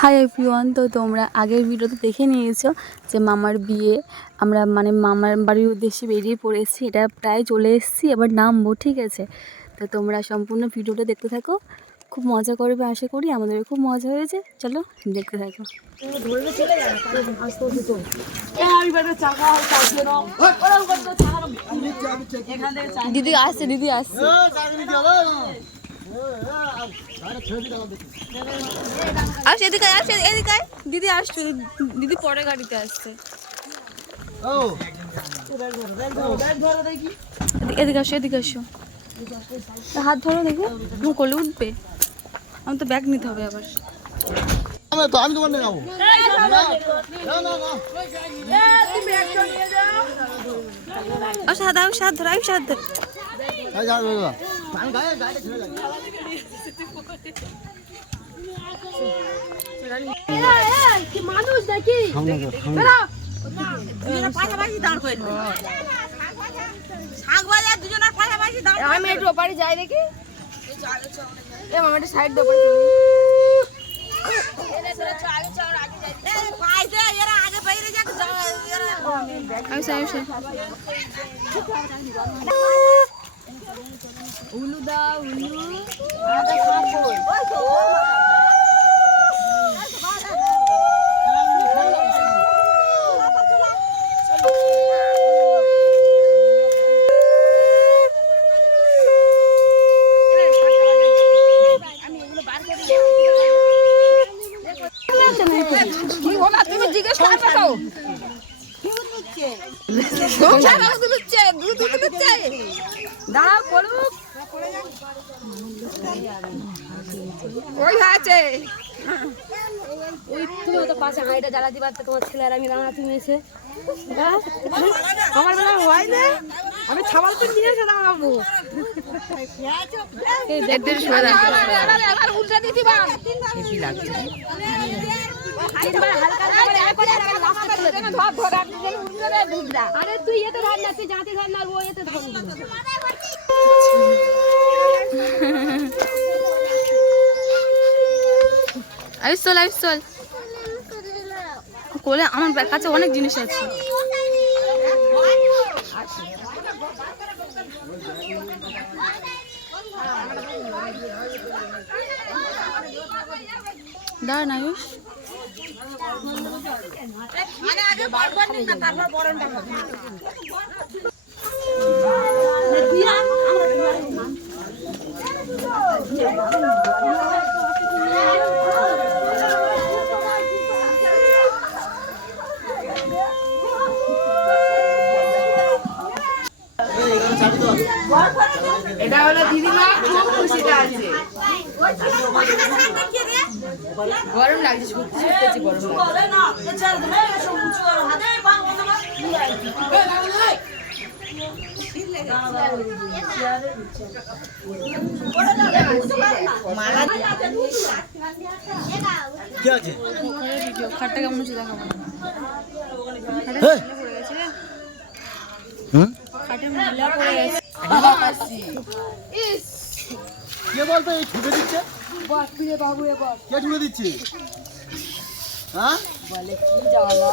Hi everyone তো তোমরা আগের ভিডিওতে দেখে নিয়েছো যে মামার বিয়ে। আমরা মানে মামার বাড়ির উদ্দেশ্যে বেরিয়ে পড়েছি, এটা প্রায় চলে এসেছি, এবার নামবো, ঠিক আছে? তো তোমরা সম্পূর্ণ ভিডিওটা দেখতে থাকো। খুব মজা করবে আশা করি। আমাদের খুব মজা হয়েছে। চলো দেখতে থাকো। দিদি আসছে দিদি আসছে। আস এদিকে আস এদিকে। দিদি আসছে দিদি পরে গাড়িতে আসছে। এদিকে আসো এদিকে আসো। হাত ধরো দেখো। তুমি কোলে উঠবে। আমার তো ব্যাগ নিতে হবে আবার। আমি তো আমি তোমার নিয়ে যাব। না না না আর সাদা আয়ুষ ধরো। হাত ধর এই যাও, যাও, যাও। নাকি সামনে যাও, সামনে যাও। আমি একটু ওপারে যাই দেখি। এ মামা একটু সাইড দাও উলু দা উলু কি হলো তুমি জিজ্ঞেস করবে তো সংসার আরও দুলুচ্ছে দুধ দুলুচ্ছে পাশে হাঁড়িটা জ্বালা দিবার তো তোমার ছেলে আর আমি রান্না তুমি? আমার বেলা হয় না আমি ছাবাল তো নিয়ে এসে দাঁড়াবো উল্টা দিতে পার তিনবার ধর ধর যেন উল্টো রে আরে তুই এতে ধর না, তুই যাতে ধর না ও এতে ধর আয়ুষ চল আয়ুষ চল। কোলে আমার কাছে অনেক জিনিস আছে। দাঁড়ান আয়ুষ। এটা হলো দিদিমা খুব খুশিতে আছে। গরম লাগছে সত্যি সত্যি গরম লাগছে। কি আছে? খাটটা কেমন হচ্ছে দেখাবো হ্যাঁ খাটে মহিলা পড়ে গেছে কে বলতো এই ঠুকে দিচ্ছে বস ফিরে বাবু এ বস কে ঠুকে দিচ্ছে হ্যাঁ বলে কি জ্বালা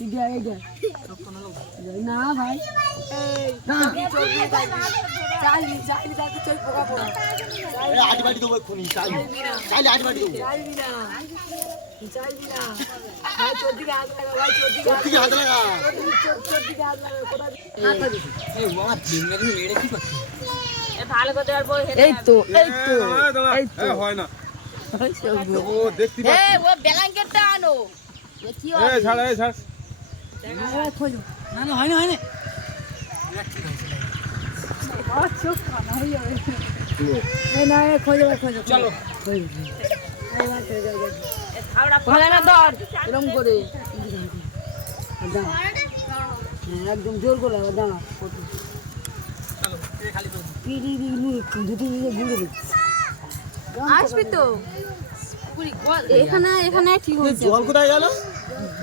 এ এ করতে হবে নি এই এই এই না ভাই। না। চাইলি চাইলি তাতে চোখ পোকা পোকা এই আটি দেবো এক্ষুনি চাইলে চাইলে আটি বাটি দেবো চাইবি না চাইবি না ভাই তোর দিকে হাত লাগা ভাই তোর দিকে তোর দিকে হাত লাগা তোর তোর দিকে হাত লাগা কোথায় এই তো এই তো এই তো। হয় না ও দেখতে পাচ্ছি এই ও ব্ল্যাঙ্কেটটা আনো। কি এই ছাড় এই ছাড়। না না হয় না হয় না একদম জোর করে দাঁড়া আসবি তো। এখানে এখানে ঠিক হয়েছে? জল কোথায় গেল?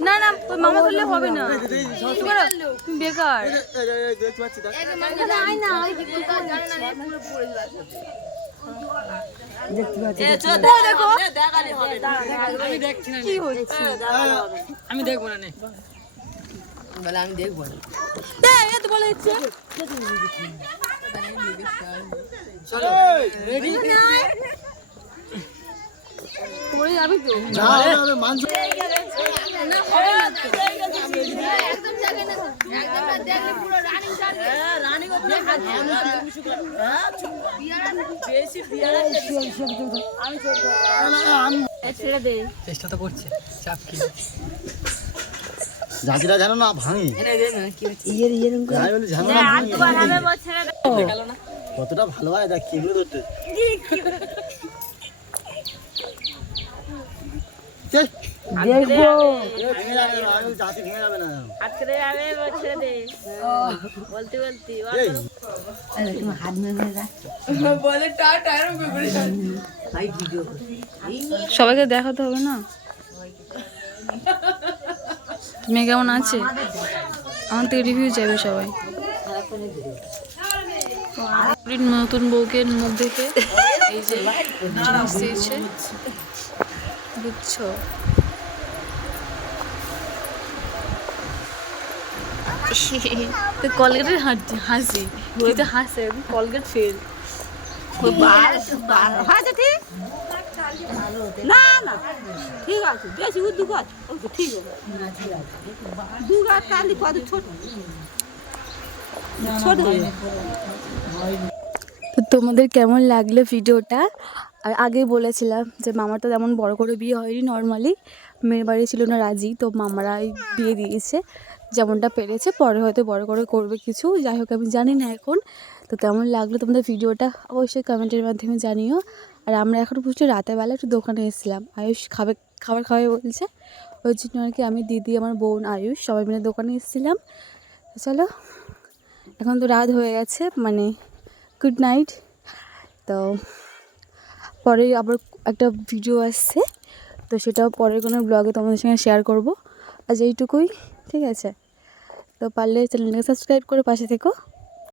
না না তোর মামা করলে হবে না। তুমি বেকার। হচ্ছে? আমি দেখব না বলে আমি দেখব না। বলে দিচ্ছে। পড়ে যাবি তো না হবে, হবে, মানছি। ছেড়ে দে চেষ্টা তো করছে চাপ কি? যেন না ভাঙি। ভাঙি। কতটা ভালো হয় দেখ ধরতে ছে, দেখব এ ভেঙে যাবে না, আমি বলছি হাতি ভেঙে যাবে না এই, হাত মেরে রাখ ভাই ভিডিও সবাইকে দেখাতে হবে না? মেয়ে কেমন আছে? আমার থেকে রিভিউ চাইবে সবাই। নতুন বউকে মুখ দেখে এই যে বুঝছ? তো কলগেটের হাসি। তুই তো হাসে কলগেট ফেল আচ্ছা না না ঠিক আছে বেশি দু গাছ ঠিক আছে। দু গাছ কালি কত ছোট। ছোট তো তোমাদের কেমন লাগল ভিডিওটা? আর আগে বলেছিলাম যে মামার তো তেমন বড় করে বিয়ে হয়নি নর্মালি মেয়ের বাড়ি ছিল না রাজি, তো মামারাই বিয়ে দিয়েছে, যেমনটা পেরেছে, পরে হয়তো বড় করে করবে কিছু, যাই হোক আমি জানি না এখন, তো কেমন লাগল তোমাদের ভিডিওটা অবশ্যই কমেন্টের মাধ্যমে জানিও। আর আমরা এখন বুঝছি রাতের বেলা একটু দোকানে এসেছিলাম, আয়ুষ খাবে, খাবার খাবে বলছে, ওই জন্য আর কি আমি দিদি, আমার বোন, আয়ুষ সবাই মিলে দোকানে এসেছিলাম। চলো, এখন তো রাত হয়ে গেছে মানে গুড নাইট তো পরে আবার একটা ভিডিও আসছে। তো সেটাও পরের কোনো ব্লগে তোমাদের সঙ্গে শেয়ার করব। আজ এইটুকুই, ঠিক আছে? তো পারলে চ্যানেলটাকে সাবস্ক্রাইব করে পাশে থেকো।